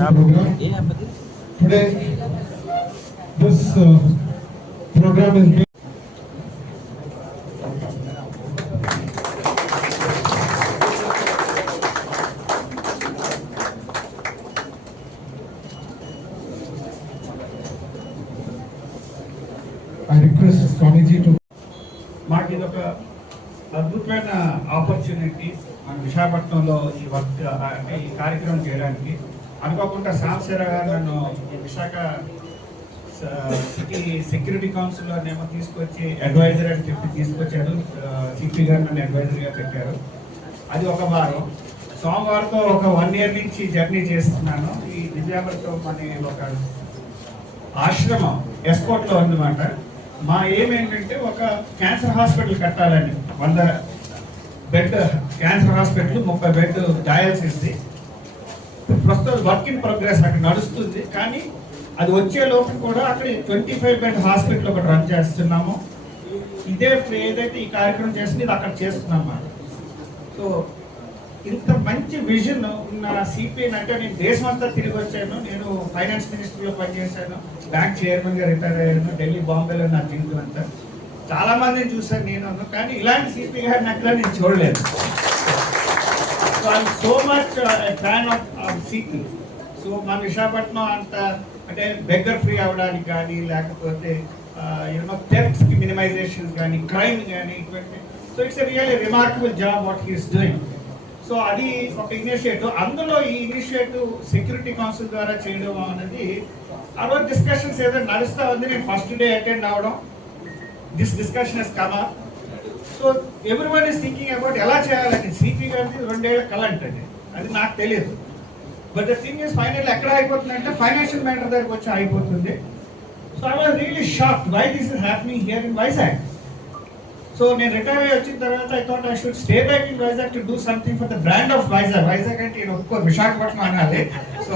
Today, this program is being I request Swamiji to మాకు ఇది ఒక అద్భుతమైన ఆపర్చునిటీ మన విశాఖపట్నంలో ఈ వర్క్ అంటే ఈ కార్యక్రమం చేయడానికి. అనుకోకుండా సాంబశివరావు గారు నన్ను విశాఖ సిటీ సెక్యూరిటీ కౌన్సిల్లో నేమో తీసుకొచ్చి అడ్వైజర్ అని చెప్పి తీసుకొచ్చారు. సిపి గారు నన్ను అడ్వైజర్గా పెట్టారు. అది ఒక వారం. సోమవారంతో ఒక 1 year నుంచి జర్నీ చేస్తున్నాను. ఈ దివ్యాంగులతో మన ఒక ఆశ్రమం ఎస్కోట్లో ఉందన్నమాట. మా ఏం ఏంటంటే ఒక క్యాన్సర్ హాస్పిటల్ కట్టాలని, 100 బెడ్ క్యాన్సర్ హాస్పిటల్, 30 బెడ్ డయాలసిస్ది. ప్రస్తుతం వర్క్ ఇన్ ప్రోగ్రెస్ అక్కడ నడుస్తుంది. కానీ అది వచ్చే లోపు కూడా అక్కడ 25 బెడ్ హాస్పిటల్ ఒకటి రన్ చేస్తున్నాము. ఇదే ఏదైతే ఈ కార్యక్రమం చేస్తుంది ఇది అక్కడ చేస్తున్నాము. సో ఇంత మంచి విజన్ ఉన్న సిపిఎన్ అంటే నేను దేశమంతా తిరిగి వచ్చాను. నేను ఫైనాన్స్ మినిస్టర్లో పనిచేశాను, బ్యాంక్ చైర్మన్గా రిటైర్ అయ్యాను. ఢిల్లీ, బాంబేలో నా జీవితం అంతా చాలా మందిని చూశాను నేను. కానీ ఇలాంటి సిపి గారిని అక్కడ నేను చూడలేదు. So I'm so much fan of CP. So మన విశాఖపట్నం అంత అంటే బెగ్గర్ ఫ్రీ అవ్వడానికి కానీ, లేకపోతే థెఫ్ట్స్కి మినిమైజేషన్ కానీ, క్రైమ్ కానీ, ఇటువంటి. So it's a really remarkable job what he is doing. So అది ఒక ఇనిషియేటివ్. అందులో ఈ ఇనిషియేటివ్ సెక్యూరిటీ కౌన్సిల్ ద్వారా చేయడం అనేది ఆ రోజు డిస్కషన్స్ ఏదో నడుస్తూ ఉంది. నేను ఫస్ట్ డే అటెండ్ అవ్వడం, this discussion is come up. So everyone is thinking about ఎలా చేయాలని. సిపి గారిది 2 ఏళ్ల కళ అంటే అది నాకు తెలియదు. But the thing is final ఎక్కడ అయిపోతుంది అంటే ఫైనాన్షియల్ మ్యాటర్ దగ్గరకు వచ్చి అయిపోతుంది. So I was really shocked why this is happening here in Vizag. So నేను రిటైర్ అయ్యి వచ్చిన తర్వాత I thought I should stay back in Vizag to do something for the brand of Vizag. Vizag అంటే నేను ఒప్పుకో విశాఖపట్నం అనాలి. So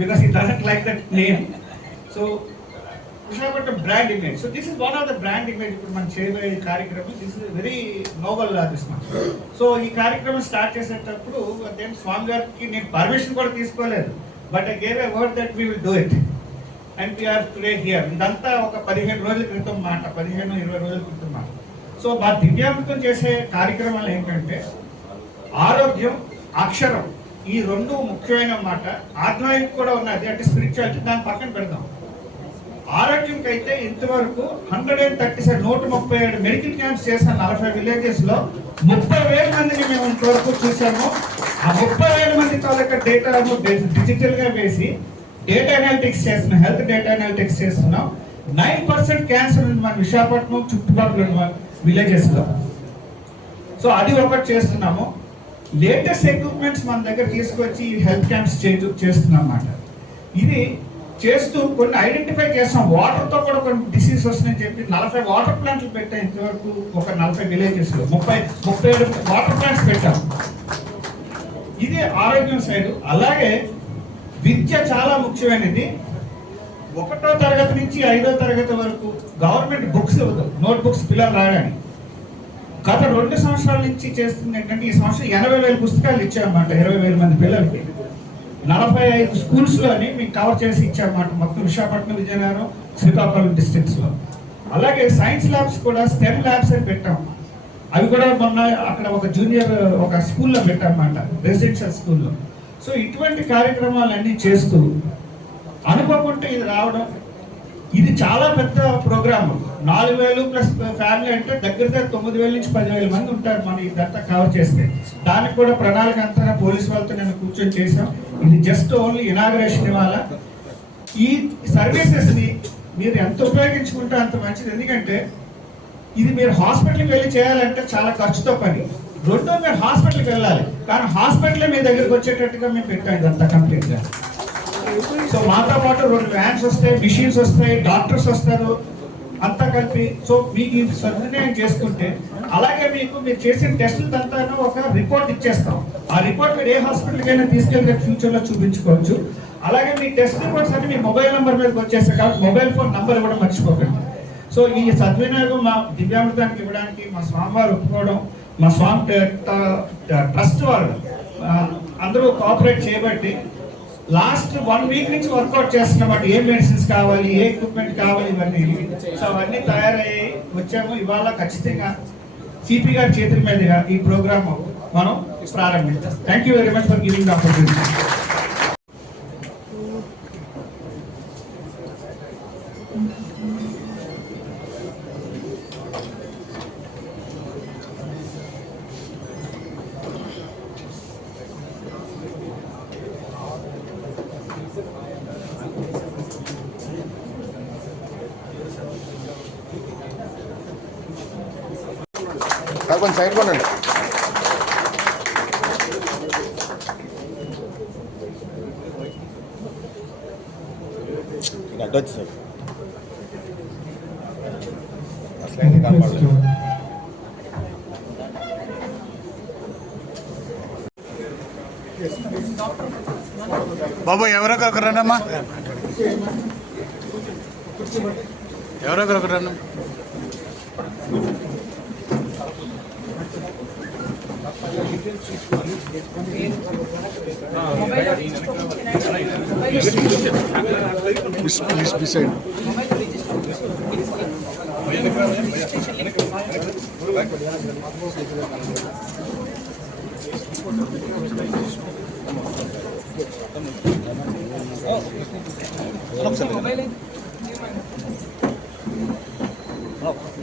because he doesn't like that name. So Visakhapatnam brand image. So this is one of the brand image. ఇప్పుడు మనం చేయబోయే కార్యక్రమం this is very noble this one. So ఈ కార్యక్రమం స్టార్ట్ చేసేటప్పుడు నేను స్వామి గారికి నేను పర్మిషన్ కూడా తీసుకోలేదు. But I gave a word that we will do it and we're today here. ఇదంతా ఒక 15 రోజుల క్రితం మాట, 15-20 రోజుల క్రితం మాట. సో మా దివ్యాంగులతో చేసే కార్యక్రమాలు ఏంటంటే ఆరోగ్యం, అక్షరం, ఈ 2 ముఖ్యమైన మాట. ఆధ్యాత్మిక కూడా ఉన్నది అంటే స్పిరిచువాలిటీ, దాన్ని పక్కన పెడదాం. ఆరోగ్యంకి అయితే ఇంతవరకు 137 మెడికల్ క్యాంప్స్ చేశాను 40 విలేజెస్లో. 30,000 మందిని మేము ఇంతవరకు చూసాము. ఆ 30,000 మంది తాలూకా డేటాను డిజిటల్గా వేసి డేటా అనాలిటిక్స్ చేస్తున్నాం, హెల్త్ డేటా అనాలిటిక్స్ చేస్తున్నాం. 9% క్యాన్సర్ ఉంది మన విశాఖపట్నం చుట్టుపక్కల ఉన్న విలేజెస్లో. సో అది ఒకటి చేస్తున్నాము. లేటెస్ట్ ఎక్విప్మెంట్స్ మన దగ్గర తీసుకొచ్చి హెల్త్ క్యాంప్స్ చేస్తున్నాం అన్నమాట. ఇది చేస్తూ కొన్ని ఐడెంటిఫై చేస్తాం. వాటర్తో కూడా కొన్ని డిసీజ్ వస్తున్నాయని చెప్పి 40 వాటర్ ప్లాంట్లు పెట్టాం ఇంతవరకు. ఒక 40 విలేజెస్లో 37 వాటర్ ప్లాంట్స్ పెట్టాం. ఇది ఆరోగ్యం సైడ్. అలాగే విద్య చాలా ముఖ్యమైనది. 1వ తరగతి నుంచి 5వ తరగతి వరకు గవర్నమెంట్ బుక్స్ ఇవ్వదు, నోట్ బుక్స్ పిల్లలు రాయడానికి. గత 2 సంవత్సరాల నుంచి చేస్తుంది ఏంటంటే ఈ సంవత్సరం 80,000 పుస్తకాలు ఇచ్చామన్నమాట 20,000 మంది పిల్లలకి. 45 స్కూల్స్లోని మేము కవర్ చేసి ఇచ్చామన్నమాట మొత్తం విశాఖపట్నం, విజయనగరం, శ్రీకాకుళం డిస్ట్రిక్ట్స్లో. అలాగే సైన్స్ ల్యాబ్స్ కూడా స్టెమ్ ల్యాబ్స్ అని పెట్టాం. అవి కూడా మొన్న అక్కడ ఒక జూనియర్ ఒక స్కూల్లో పెట్టామన్నమాట, రెసిడెన్షియల్ స్కూల్లో. సో ఇటువంటి కార్యక్రమాలన్నీ చేస్తూ అనుకోకుండా ఇది రావడం, ఇది చాలా పెద్ద ప్రోగ్రామ్. 4,000 ప్లస్ ఫ్యామిలీ అంటే దగ్గర 9,000 నుంచి 10,000 మంది ఉంటారు మనం ఇదంతా కవర్ చేస్తే. దానికి కూడా ప్రణాళిక అంతా పోలీసు వాళ్ళతో నేను కూర్చొని చేసాం. ఇది జస్ట్ ఓన్లీ ఇనాగ్రేషన్ ఇవాళ. ఈ సర్వీసెస్ని మీరు ఎంత ఉపయోగించుకుంటే అంత మంచిది. ఎందుకంటే ఇది మీరు హాస్పిటల్కి వెళ్ళి చేయాలంటే చాలా ఖర్చుతో పని. 2 మీరు హాస్పిటల్కి వెళ్ళాలి, కానీ హాస్పిటలే మీ దగ్గరికి వచ్చేటట్టుగా మేము పెట్టాం ఇదంతా కంప్లీట్గా. సో మాతో పాటు 2 వ్యాన్స్ వస్తాయి, మిషన్స్ వస్తాయి, డాక్టర్స్ వస్తారు, అంతా కలిపి. సో మీకు సద్వినియోగం చేసుకుంటే అలాగే మీరు చేసిన టెస్టులు అంతా ఒక రిపోర్ట్ ఇచ్చేస్తాం. ఆ రిపోర్ట్ మీరు ఏ హాస్పిటల్కి అయినా తీసుకెళ్ళి ఫ్యూచర్లో చూపించుకోవచ్చు. అలాగే మీ టెస్ట్ రిపోర్ట్స్ అన్ని మీ మొబైల్ నెంబర్ మీదకి వచ్చేస్తాయి కాబట్టి మొబైల్ ఫోన్ నంబర్ కూడా మర్చిపోకండి. సో ఈ సద్వినియోగం మా దివ్యాంగులకు ఇవ్వడానికి మా స్వామివారు ఒప్పుకోవడం, మా స్వామి ట్రస్ట్ వాళ్ళు అందరూ కోఆపరేట్ చేయబట్టి లాస్ట్ 1 వీక్ నుంచి వర్కౌట్ చేస్తున్నమాట. ఏ మెడిసిన్స్ కావాలి, ఏ ఎక్విప్మెంట్ కావాలి, ఇవన్నీ. సో అవన్నీ తయారయ్యి వచ్చాము. ఇవాళ ఖచ్చితంగా సిపి గారి చేతుల మీదుగా ఈ ప్రోగ్రామ్ మనం ప్రారంభించాం. Thank you very much for giving the opportunity. కొంచెం సైడ్ కొనండి. అడ్డొచ్చు సార్ అసలు కాపాడలేదు. బాబు ఎవరొకరు రండమ్మా, ఎవరొకరు రండి. Please beside.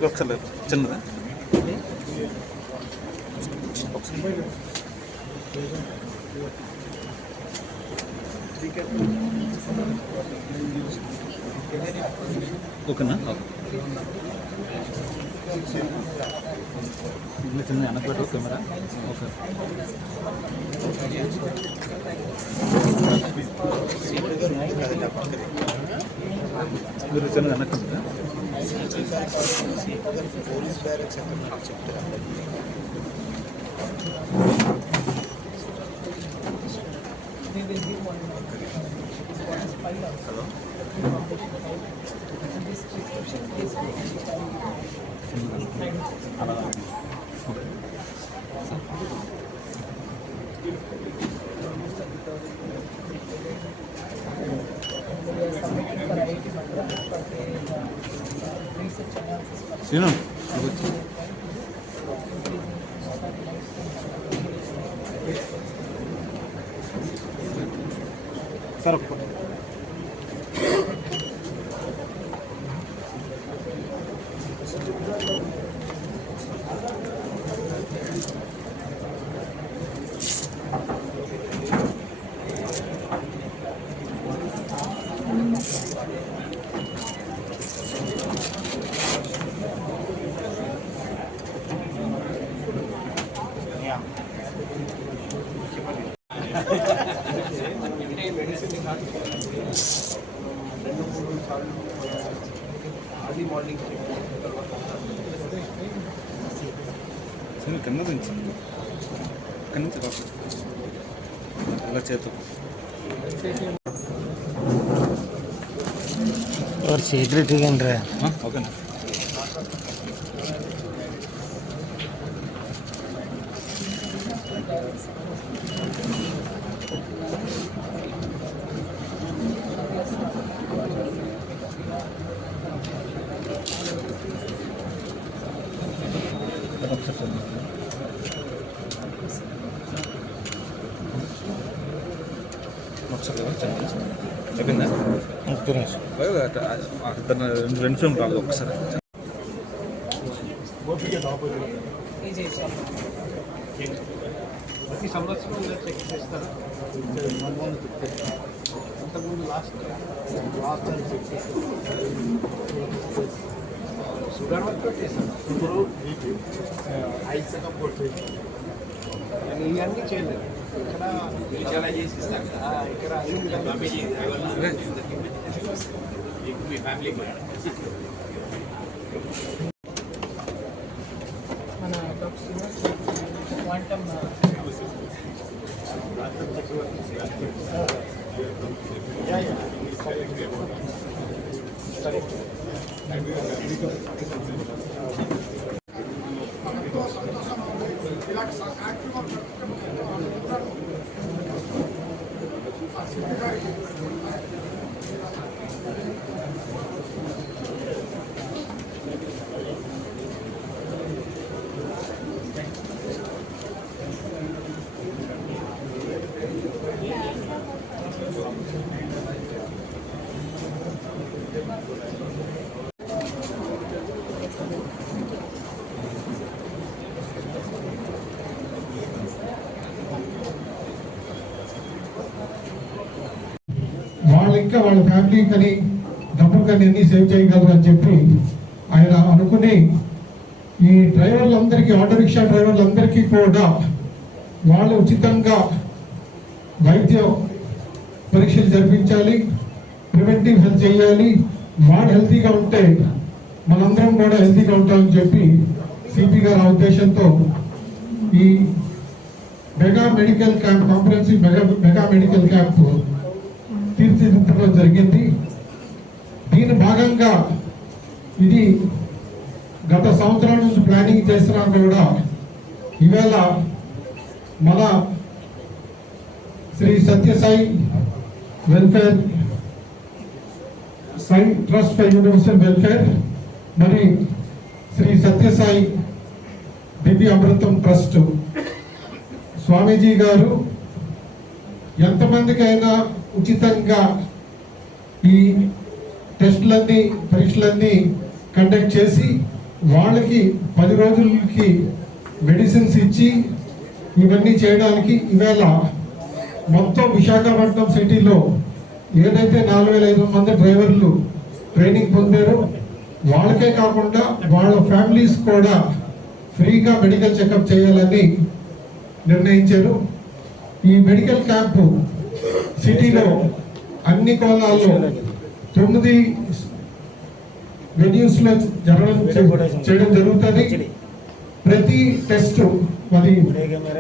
ఒకసారి చిన్నదా ఓకేనా? చిన్న వెనకబెట్టు కెమెరా. ఓకే మీరు చిన్న వెనక్కుందా? పోలీస్ బ్యారక్స్ ఎక్కడ చెప్తారా? హలో సీను సార్ కింద నుంచి అలా చేతు సెక్యూరిటీ ఓకేనా? చెప్పిందా? రెండు ఫిల్మ్ రాదు ఒకసారి. ప్రతి సంవత్సరం చెక్ చేస్తారు. అంతకుముందు లాస్ట్ చెక్ చేస్తారు. షుగర్ వర్క్ చేస్తాను. ఇప్పుడు ఐస్ చెకప్ కొట్టేది ఇవన్నీ చేయలేదు. ఇక్కడ ఇక్కడ మన క్వాంటమ్ ఇలా వాళ్ళు ఇంకా వాళ్ళ ఫ్యామిలీ కానీ డబ్బులు కానీ ఎన్ని సేవ్ చేయగలరు అని చెప్పి ఆయన అనుకుని ఈ డ్రైవర్లందరికీ ఆటో రిక్షా డ్రైవర్లందరికీ కూడా వాళ్ళు ఉచితంగా వైద్య పరీక్షలు జరిపించాలి, ప్రివెంటివ్ హెల్త్ చేయాలి. వాడు హెల్తీగా ఉంటే మనందరం కూడా హెల్తీగా ఉంటామని చెప్పి సిపి గారు ఆ ఉద్దేశంతో ఈ mega medical camp, comprehensive mega medical camp తీర్చిదిద్దడం జరిగింది. దీని భాగంగా ఇది గత సంవత్సరం నుంచి ప్లానింగ్ చేస్తున్నా కూడా ఈవేళ మన Shri Sathya Sai welfare Sai trust for universal welfare మరి శ్రీ సత్యసాయి దివ్య అమృతం ట్రస్ట్ స్వామీజీ గారు ఎంతమందికైనా ఉచితంగా ఈ టెస్టులన్నీ పరీక్షలన్నీ కండక్ట్ చేసి వాళ్ళకి 10 రోజులకి మెడిసిన్స్ ఇచ్చి ఇవన్నీ చేయడానికి ఈవేళ మొత్తం విశాఖపట్నం సిటీలో ఏదైతే 4,500 మంది డ్రైవర్లు ట్రైనింగ్ పొందారో వాళ్ళకే కాకుండా వాళ్ళ ఫ్యామిలీస్ కూడా ఫ్రీగా మెడికల్ చెకప్ చేయాలని నిర్ణయించారు. ఈ మెడికల్ క్యాంపు సిటీలో అన్ని కోణాల్లో 9 వెన్యూస్ లో చేయడం జరుగుతుంది. ప్రతి టెస్ట్ అది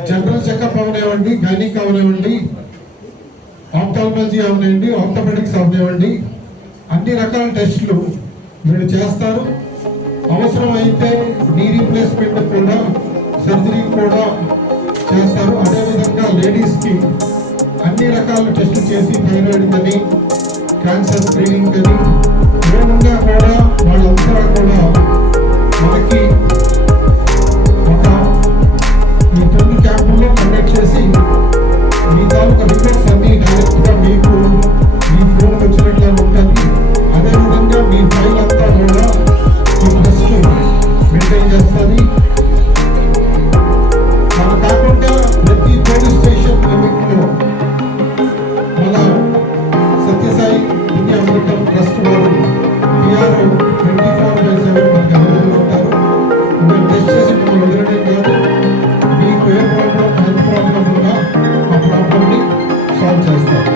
జనరల్ చెకప్ అవనివ్వండి, గైనిక్ అవనివ్వండి, ఆప్థాల్మాలజీ అవనివ్వండి, ఆర్థోపెడిక్స్ అవనివ్వండి, అన్ని రకాల టెస్టులు వీళ్ళు చేస్తారు. అవసరం అయితే నీ రీప్లేస్మెంట్ కూడా, సర్జరీ కూడా చేస్తారు. అదేవిధంగా లేడీస్కి అన్ని రకాల టెస్టులు చేసి థైరాయిడ్ కానీ, క్యాన్సర్ స్క్రీనింగ్ కానీ ఏమున్నా కూడా వాళ్ళంతా కూడా మనకి ఒక ఈ 9 క్యాంపుల్లో కండక్ట్ చేసి మీ తాలూకా రిపోర్ట్స్ అన్ని డైరెక్ట్గా మీకు మీ ఫోన్కి వచ్చినట్లే ఉంటుంది. అదేవిధంగా మీ ఫైల్ అంతా కూడా ఈ ట్రస్ట్ మెయింటైన్ చేస్తుంది. అలా కాకుండా ప్రతి పోలీస్ స్టేషన్ లిమిట్లో మన సత్యసాయి దివ్య అమృతం ట్రస్ట్ వారు PRO 24/7 మనకి అవైలబుల్ ఉంటారు. మీరు టెస్ట్ చేసి మనం వదిలడం కాదు, మీకు ఏ ప్రాబ్లం, హెల్త్ ప్రాబ్లం ఉన్నా ఆ ప్రాబ్లంని సాల్వ్ చేస్తారు.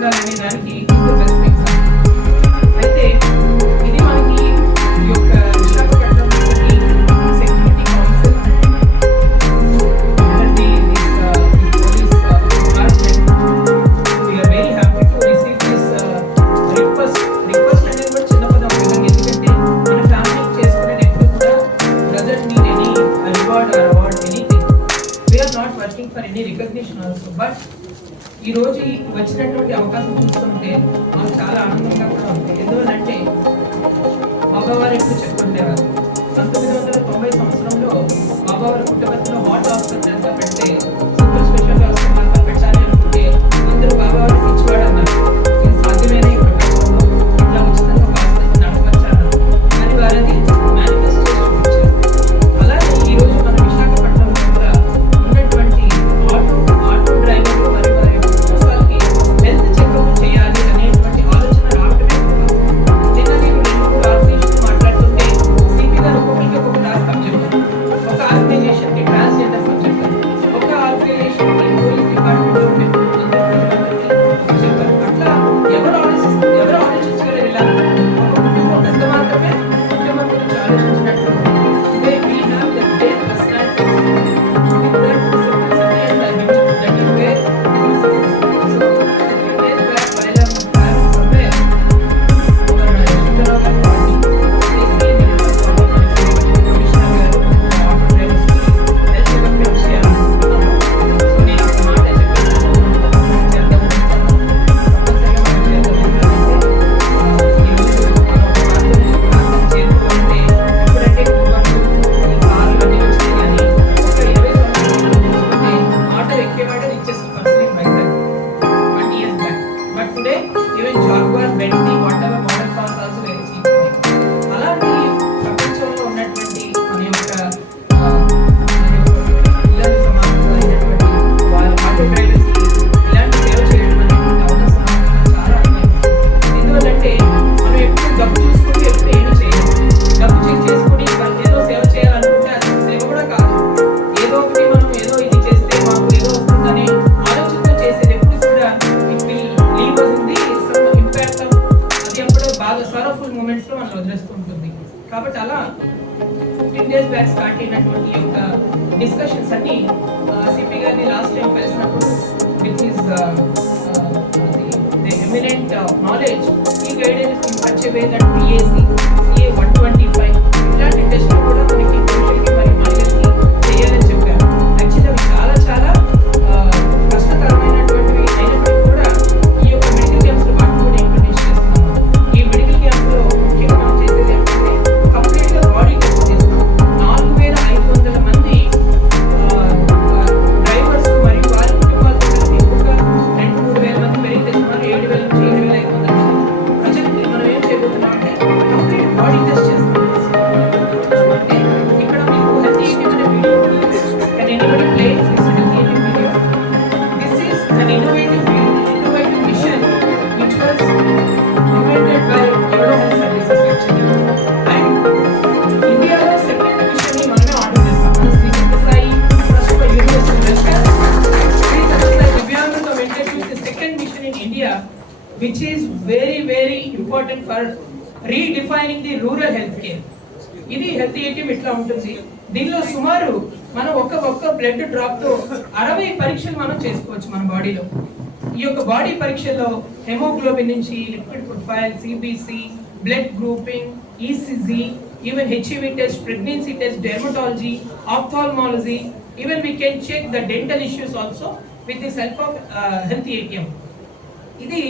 ఉండాలనే దానికి బెస్ట్ ఎగ్జాంపుల్. అయితే ఇది మనకి ఈ యొక్క Visakhapatnam security council and the police department, we are very happy to receive this request అనేది కూడా చిన్న పదం కాదు, ఎందుకంటే మన ఫ్యామిలీ చేసుకునేది ఎప్పుడు కూడా doesn't need any reward or award anything. We are not working for any recognition also, but ఈ రోజు వచ్చినటువంటి అవకాశం చూస్తుంటే మాకు చాలా ఆనందంగా కూడా ఉంది. ఎందుకంటే బాబావారు ఎప్పుడు చెప్పుకుంటేవారు 1990 సంవత్సరంలో బాబావారి పుట్టపర్తిలో హాట్ హాస్పిటల్ అంతా పెడితే సూపర్ స్పెషల్ హాస్పిటల్ అంతా పెట్టాలి అనుకుంటే అందరూ బాబావారికి ఇచ్చివాడు అన్నారు. ఇది సాధ్యమైన ఈ ప్రపంచంలో ఇట్లా ఉచితంగా హాస్పిటల్ నడపచ్చారు కానీ వారిని మేనిఫెస్ట్ చేసి చూపించారు. అలాగే ఈ రోజు మన విశాఖపట్నంలో కూడా ఉన్నటువంటి ఆటో డ్రైవర్లు మరియు వారి కుటుంబాలకి హెల్త్ చెకప్ చేయాలి అనేటువంటి ఆలోచన రావడమే నిన్న నేను 2 ఆర్గనైజేషన్ మాట్లాడుతుంటే సిపి గారు ఒక్కొక్కరికి ఒక టాస్క్ సబ్జెక్ట్, ఒక ఆర్గనైజేషన్ కి ట్రాన్స్జెండర్ సబ్జెక్ట్, ఒక ఆర్గనైజేషన్ కి పోలీస్ డిపార్ట్మెంట్ చెప్పారు. అట్లా ఎవరు ఆలోచించగలరు? ఇలా ఒక కుటుంబం పెద్ద మాత్రమే కుటుంబం గురించి ఆలోచించినట్టు today we have the great personalities with that simplicity and the humility that is where so few days back while I was traveling somewhere our Shikaraw garu party CCA commissioner garu auto drivers కి health checkup చేయాలి అనుకుంటున్నాము. So నేను ఒక మాట చెప్పాను, తప్పనిసరిగా చేద్దాం అనుకుంటున్నాను. ఈ రోజు మనం ఒక చేరుకోవాలంటే ఎప్పుడంటే ఈ కార్లు అన్నీ వచ్చినాయి కానీ ఒక 20 సంవత్సరాల ముందు చూసుకుంటే ఆటో ఎక్కేవాడే ఇచ్చేసిన person Vizag 20 years back. But today even jaguar, Bentley, whatever model cars also very cheap. అలాంటి ప్రపంచంలో ఉన్నటువంటి మన యొక్క పిల్లల సమాజంలో అయినటువంటి వాళ్ళ ఆటో డ్రైవర్స్కి ఇలాంటి సేవ చేయడం అనేటువంటి అవకాశం నాకు చాలా అనిపించింది. ఎందువల్లంటే మనం ఎప్పుడు డబ్బు చూసుకుంటే ఎప్పుడు ఏమీ చేయలేము. డబ్బు చెక్ చేసుకుని వాళ్ళకి ఏదో సేవ చేయాలనుకుంటే అది సేవ కూడా కాదు. ఏదో ఒకటి మనం ఏదో ఇది చేస్తే మాకు ఏదో వస్తుందని ఆలోచనతో చేసేది ఎప్పుడు కూడా it will leave us in the some impact of అది ఎప్పుడో బాగా సారఫుల్ మూమెంట్స్ లో మనం వదిలేస్తూ ఉంటుంది. కాబట్టి అలా 15 days బ్యాక్ స్టార్ట్ అయినటువంటి ఈ యొక్క డిస్కషన్స్ అన్ని సిపి గారిని లాస్ట్ టైం కలిసినప్పుడు with his the eminent knowledge ఈ guidance in such a way that PAC CA 125 ఇలాంటి టెస్టులు కూడా మనకి పురుషులకి మరియు మహిళలకి చేయాలని చెప్పారు. యాక్చువల్లీ అవి చాలా చాలా కష్టతరమైనటువంటివి అయినప్పటికీ కూడా ఈ యొక్క మెడికల్ క్యాంప్స్ లో వాటిని కూడా ఇంట్రడ్యూస్ చేస్తున్నాము. ఈ మెడికల్ క్యాంప్స్ లో ముఖ్యంగా మనం చేసేది ఏంటంటే కంప్లీట్ గా బాడీ టెస్ట్ చేస్తాం. 4500 మంది డ్రైవర్స్ మరియు వారి కుటుంబాలతో కలిపి ఒక 2-3 వేల మంది పెరిగితే సుమారు 7,000 నుంచి 7,500 ప్రజలకి మనం ఏం చేయబోతున్నాం అంటే కంప్లీట్ బాడీ టెస్ట్ చేస్తాం. అంటే ఇక్కడ మీకు హెల్త్ ఏటీఎం అనే video can anybody play this health ATM video. This is an innovative mission which was invented by Euro Health Services actually. And ఇండియాలో సెకండ్ మిషన్ ని మనమే ఆర్డర్ చేస్తాం. మన Shri Sathya Sai trust for universal welfare, Shri Sathya Sai దివ్యాంగులతో introduce the second mission in India which is very important for redefining the rural health care. ఇది health ATM ఇట్లా ఉంటుంది. దీనిలో సుమారు మనం ఒక్క బ్లడ్ డ్రాప్ తో 60 పరీక్షలు మనం చేసుకోవచ్చు మన బాడీలో. ఈ యొక్క బాడీ పరీక్షల్లో హెమోగ్లోబిన్ నుంచి liquid profile, CBC, blood grouping, ECG, even HIV test, pregnancy test, dermatology, ophthalmology, even we can check the dental issues also with this help of health ATM. ఇది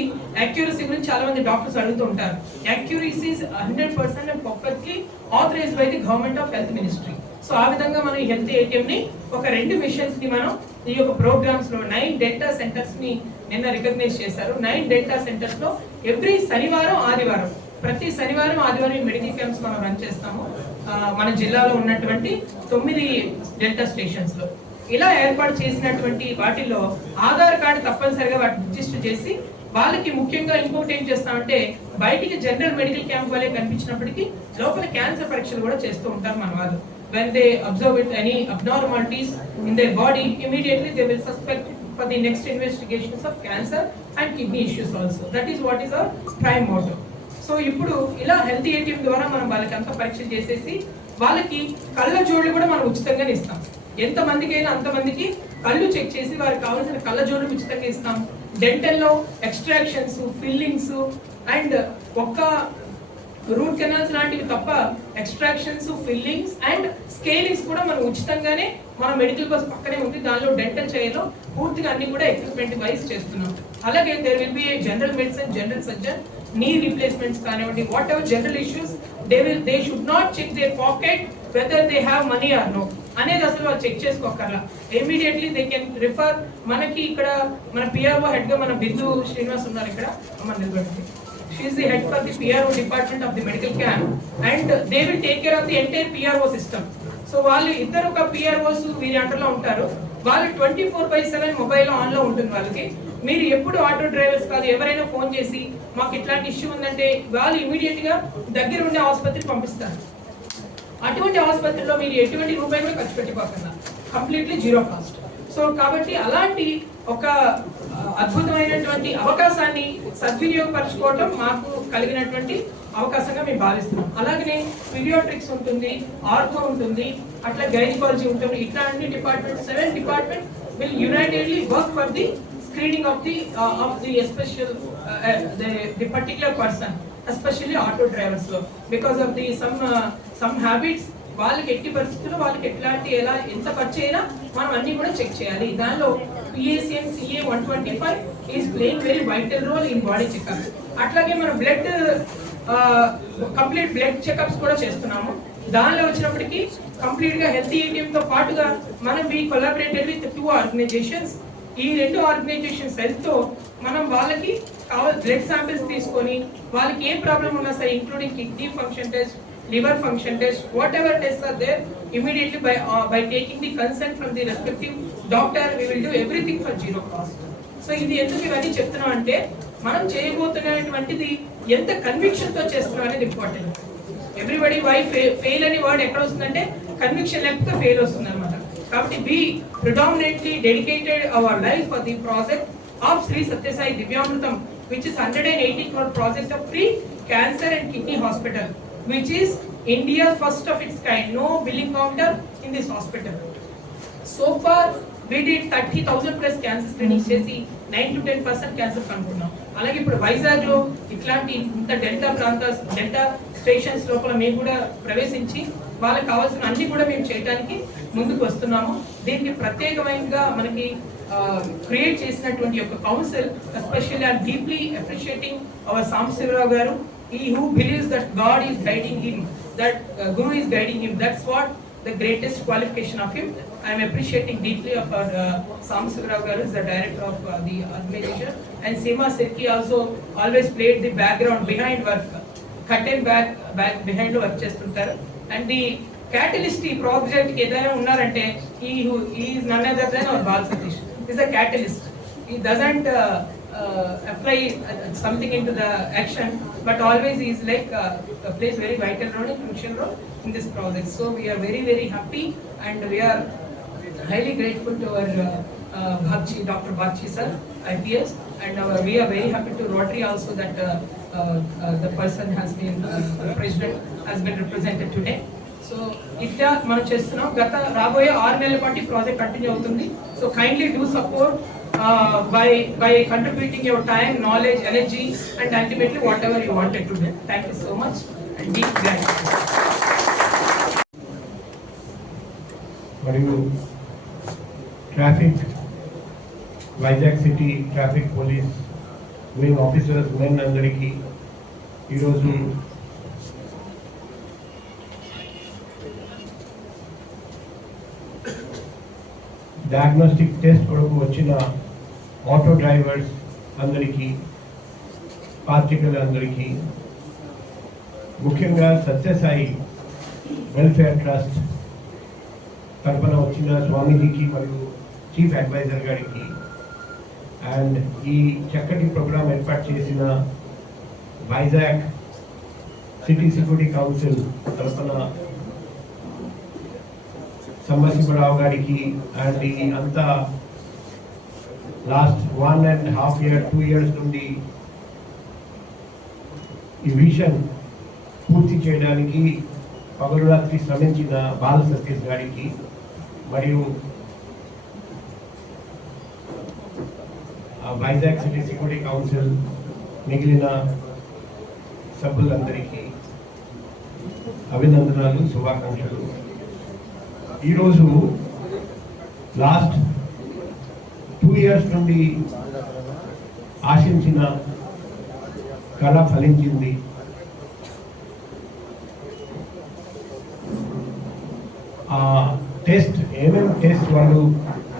యాక్యురసీ గురించి చాలా మంది డాక్టర్స్ అడుగుతూ ఉంటారు. Accuracy is 100% and perfectly authorised by the government of health ministry. So ఆ విధంగా మనం ఈ హెల్త్ ఏటీఎం ని ఒక 2 మిషన్స్ ని మనం ఈ యొక్క ప్రోగ్రామ్స్ లో 9 డేటా సెంటర్స్ ని నిన్న రికగ్నైజ్ చేశారు. 9 డేటా సెంటర్స్ లో ఎవ్రీ శనివారం ఆదివారం ప్రతి శనివారం ఆదివారం మెడికల్ క్యాంప్స్ మనం రన్ చేస్తాము. మన జిల్లాలో ఉన్నటువంటి 9 డెల్టా స్టేషన్స్ లో ఇలా ఏర్పాటు చేసినటువంటి వాటిల్లో ఆధార్ కార్డు తప్పనిసరిగా వాటిని రిజిస్టర్ చేసి వాళ్ళకి ముఖ్యంగా ఇంకోటి ఏం చేస్తామంటే బయటికి జనరల్ మెడికల్ క్యాంప్ వాళ్ళే కనిపించినప్పటికీ లోపల క్యాన్సర్ పరీక్షలు కూడా చేస్తూ ఉంటారు మన వాళ్ళు. when they observe with any abnormalities in their body, immediately they will suspect for the next investigations of cancer and kidney issues also. That is what is our prime motto. So ఇప్పుడు ఇలా healthy ATM ద్వారా మనం వాళ్ళకి అంతా పరీక్షలు చేసేసి వాళ్ళకి కళ్ళ జోళ్ళు కూడా మనం ఉచితంగానే ఇస్తాం. ఎంతమందికైనా అంతమందికి కళ్ళు చెక్ చేసి వారికి కావాల్సిన కళ్ళ జోళ్ళు ఉచితంగా ఇస్తాం. డెంటల్లో ఎక్స్ట్రాక్షన్స్, ఫిల్లింగ్స్ అండ్ ఒక్క రూట్ కెనాల్స్ లాంటివి తప్ప ఎక్స్ట్రాక్షన్స్, ఫిల్లింగ్స్ అండ్ స్కేలింగ్స్ కూడా మనం ఉచితంగానే మన మెడికల్ బస్ పక్కనే ఉంది. దానిలో డెంటల్ చైర్లో పూర్తిగా అన్ని కూడా ఎక్విప్మెంట్ వైజ్ చేస్తున్నాం. అలాగే there will be a general medicine, general surgeon, knee replacements కానివ్వండి, whatever general issues they should not check their pocket whether they have money or no అనేది అసలు వాళ్ళు చెక్ చేసుకోకర్లా. Immediately they can refer. మనకి ఇక్కడ మన PRO head గా మన బిందు శ్రీనివాస్ ఉన్నారు ఇక్కడ, మన నిలబడి. She is the head for the PRO department of the medical camp and they will take care of the entire PRO system. So వాళ్ళు ఇద్దరు ఒక PROs వీరి అండర్లో ఉంటారు. వాళ్ళు 24/7 మొబైల్ ఆన్ లో ఉంటుంది వాళ్ళకి. మీరు ఎప్పుడు ఆటో డ్రైవర్స్ కాదు, ఎవరైనా ఫోన్ చేసి మాకు ఇట్లాంటి ఇష్యూ ఉందంటే వాళ్ళు ఇమీడియట్ గా దగ్గర ఉండే ఆసుపత్రికి పంపిస్తారు. అటువంటి ఆసుపత్రిలో మీరు ఎటువంటి రూపాయి కూడా ఖర్చు పెట్టుకోకుండా కంప్లీట్లీ జీరో కాస్ట్. సో కాబట్టి అలాంటి ఒక అద్భుతమైనటువంటి అవకాశాన్ని సద్వినియోగపరచుకోవడం మాకు కలిగినటువంటి అవకాశంగా మేము భావిస్తున్నాం. అలాగనే పీడియాట్రిక్స్ ఉంటుంది, ఆర్థో ఉంటుంది, అట్లా గైనకాలజీ ఉంటుంది. ఇట్లాంటి department 7 department will unitedly work for the screening of the especial the particular person, especially auto drivers లో because of the some habits. వాళ్ళకి ఎట్టి పరిస్థితుల్లో వాళ్ళకి ఎట్లాంటి ఎలా ఎంత ఖర్చు అయినా మనం అన్ని కూడా చెక్ చేయాలి. దానిలో PACM CA 125 is playing very vital role in body checkup. అట్లాగే మనం బ్లడ్ కంప్లీట్ బ్లడ్ చెకప్స్ కూడా చేస్తున్నాము. దానిలో వచ్చినప్పటికీ కంప్లీట్ గా హెల్తీ ఏటీఎం తో పాటుగా మనం వి కొలాబరేటెడ్ విత్ 2 ఆర్గనైజేషన్స్. ఈ 2 ఆర్గనైజేషన్స్ హెల్త్ తో మనం వాళ్ళకి బ్లడ్ శాంపిల్స్ తీసుకొని వాళ్ళకి ఏ ప్రాబ్లం ఉన్నా సరే, including kidney function test, liver function test, whatever tests are there, immediately by taking the consent from the respective doctor, we will do everything for zero cost. So ఇది ఎందుకు ఇవన్నీ చెప్తున్నాం అంటే మనం చేయబోతున్నటువంటిది ఎంత కన్విక్షన్ తో చేస్తున్నాం అనేది ఇంపార్టెంట్. ఎవ్రీబడి వై ఫెయిల్ అనే వర్డ్ ఎక్కడ వస్తుందంటే కన్విక్షన్ లేకపోతే ఫెయిల్ వస్తుంది అనమాట. కాబట్టి we predominantly dedicated our life for the project of Sri Sathya Sai Divyamrutam, which is 180 crore project of free cancer and kidney hospital, which is India's first of its kind. No billing counter in this hospital. So far we did 30,000 plus cancer screening చేసి 9 to 10% cancer కనుక్కున్నాం. అలాగే ఇప్పుడు వైజాగ్ లో ఇట్లాంటి ఇంత delta stations లోపల మేము కూడా ప్రవేశించి వాళ్ళకి కావాల్సిన అన్ని కూడా మేము చేయడానికి ముందుకు వస్తున్నాము. దీనికి ప్రత్యేకమైనగా మనకి క్రియేట్ చేసినటువంటి ఒక council, especially I deeply appreciating our Sambasivarao garu. He who believes that God is guiding him, that Guru is guiding him, that's what the greatest qualification of him. I am appreciating deeply of our Samsivarav Garu, is the director of the organization, and Seema Sirki also always played the background behind work, curtain back behind work chestuntaru. And the catalyst ఈ project కి ఏదైనా ఉన్నారంటే he is none other than our Bal Satish. He is a catalyst. He doesn't apply something into the action, but always he is like plays very vital role and crucial role in this project. So we are very, very happy and we are highly grateful to our Dr. Bagchi sir, IPS, and we are very happy to Rotary also that the person has been the president has been represented today. So ఇట్లా మనం చేస్తున్నాం. గత రాబోయే 6 నెలల పాటు project continue అవుతుంది. So kindly do support by contributing your time, knowledge, energy, and ultimately whatever you wanted to do. Thank you so much and deep gratitude. మరియు traffic Vizag city traffic police wing officers men అందరికీ ఈరోజు diagnostic test కొరకు వచ్చిన auto drivers అందరికీ, పాత్రికలందరికీ, ముఖ్యంగా Sathya Sai welfare trust తరఫున వచ్చిన స్వామీజీకి మరియు చీఫ్ అడ్వైజర్ గారికి, అండ్ ఈ చక్కటి ప్రోగ్రాం ఏర్పాటు చేసిన వైజాగ్ సిటీ సెక్యూరిటీ కౌన్సిల్ తరఫున సంబశివరావు గారికి, అండ్ ఈ అంతా లాస్ట్ 1.5 year 2 years నుండి ఈ విషన్ పూర్తి చేయడానికి పగలు రాత్రి శ్రమించిన బాల సతీష్ గారికి మరియు వైజాగ్ సిటీ సెక్యూరిటీ కౌన్సిల్ మిగిలిన సభ్యులందరికీ అభినందనలు, శుభాకాంక్షలు. ఈరోజు లాస్ట్ 2 years నుండి ఆశించిన కళ ఫలించింది. ఆ టెస్ట్ ఏమేమి టెస్ట్ వాళ్ళు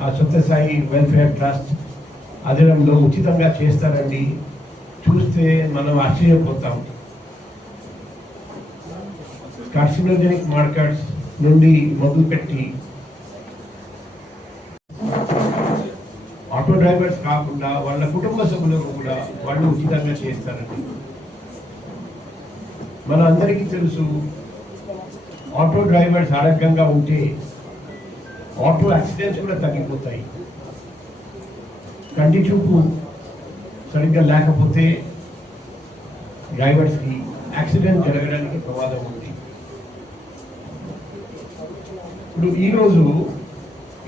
ఆ సత్యసాయి వెల్ఫేర్ ట్రస్ట్ అధీనంలో ఉచితంగా చేస్తారండి. చూస్తే మనం ఆశ్చర్యపోతాం. కార్సినోజెనిక్ మార్కర్స్ నుండి మొదలుపెట్టి ఆటో డ్రైవర్స్ కాకుండా వాళ్ళ కుటుంబ సభ్యులకు కూడా వాళ్ళు ఉచితంగా చేస్తారండి. మన అందరికీ తెలుసు, ఆటో డ్రైవర్స్ ఆరోగ్యంగా ఉంటే ఆటో యాక్సిడెంట్స్ కూడా తగ్గిపోతాయి. కంటి చూపు సరిగ్గా లేకపోతే డ్రైవర్స్కి యాక్సిడెంట్ జరగడానికి ప్రమాదం ఉంది. ఇప్పుడు ఈరోజు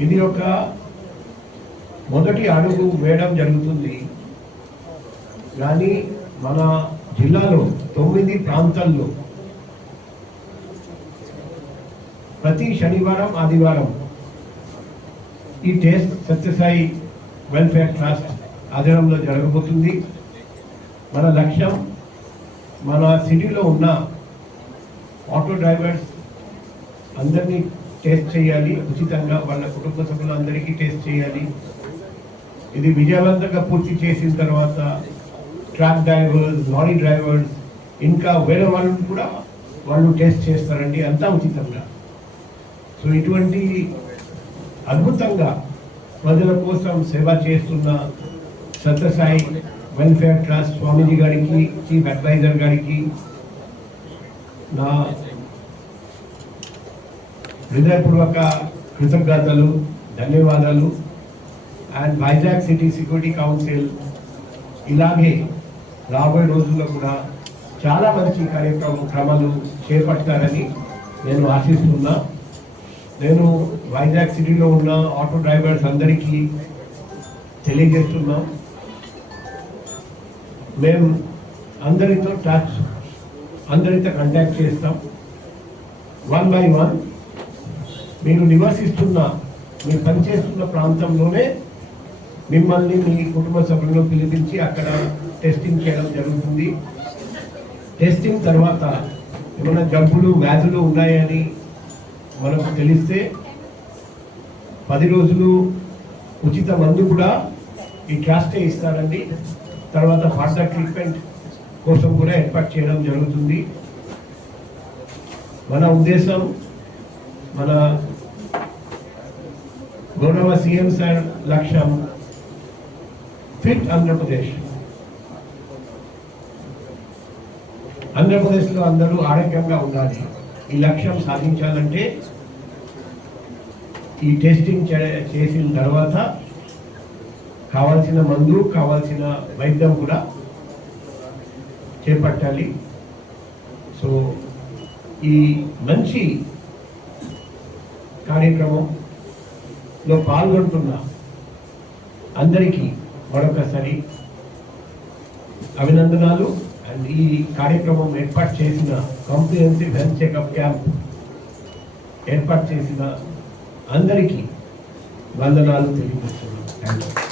ఇది ఒక మొదటి అడుగు వేయడం జరుగుతుంది. కానీ మన జిల్లాలో 9 ప్రాంతాల్లో ప్రతి శనివారం ఆదివారం ఈ టెస్ట్ సత్యసాయి వెల్ఫేర్ ట్రస్ట్ ఆధ్వర్యంలో జరగబోతుంది. మన లక్ష్యం మన సిటీలో ఉన్న ఆటో డ్రైవర్స్ అందరినీ టెస్ట్ చేయాలి ఉచితంగా, వాళ్ళ కుటుంబ సభ్యులందరికీ టెస్ట్ చేయాలి. ఇది విజయవంతంగా పూర్తి చేసిన తర్వాత ట్రక్ డ్రైవర్స్, లారీ డ్రైవర్స్, ఇంకా వేరే వాళ్ళని కూడా వాళ్ళు టెస్ట్ చేస్తారండి, అంతా ఉచితంగా. సో ఇటువంటి అద్భుతంగా ప్రజల కోసం సేవ చేస్తున్న సత్యసాయి వెల్ఫేర్ ట్రస్ట్ స్వామీజీ గారికి, చీఫ్ అడ్వైజర్ గారికి నా హృదయపూర్వక కృతజ్ఞతలు, ధన్యవాదాలు. And Vizag city security council ఇలాగే రాబోయే రోజుల్లో కూడా చాలా మంచి కార్యక్రమాలు చేపడతారని నేను ఆశిస్తున్నా. నేను వైజాగ్ సిటీలో ఉన్న ఆటో డ్రైవర్స్ అందరికీ తెలియజేస్తున్నాం, మేము అందరితో కాంటాక్ట్ చేస్తాం. 1 by 1 మీరు నివసిస్తున్న, మీరు పనిచేస్తున్న ప్రాంతంలోనే మిమ్మల్ని మీ కుటుంబ సభ్యులను పిలిపించి అక్కడ టెస్టింగ్ చేయడం జరుగుతుంది. టెస్టింగ్ తర్వాత ఏమైనా జబ్బులు, వ్యాధులు ఉన్నాయని మనకు తెలిస్తే 10 రోజులు ఉచిత మందు కూడా ఈ ట్రస్టే ఇస్తారండి. తర్వాత ఫర్దర్ ట్రీట్మెంట్ కోసం కూడా ఏర్పాటు చేయడం జరుగుతుంది. మన ఉద్దేశం, మన గౌరవ సీఎం సార్ లక్ష్యం ఫిట్ ఆంధ్రప్రదేశ్. ఆంధ్రప్రదేశ్లో అందరూ ఆరోగ్యంగా ఉండాలి. ఈ లక్ష్యం సాధించాలంటే ఈ టెస్టింగ్ చేసిన తర్వాత కావాల్సిన మందు, కావాల్సిన వైద్యం కూడా చేపట్టాలి. సో ఈ మంచి కార్యక్రమంలో పాల్గొంటున్న అందరికీ మరొకసారి అభినందనలు. అండ్ ఈ కార్యక్రమం ఏర్పాటు చేసిన కాంప్రిహెన్సివ్ హెల్త్ చెకప్ క్యాంప్ ఏర్పాటు చేసిన అందరికీ వందనాలు తెలియజేస్తున్నాను. Thank you.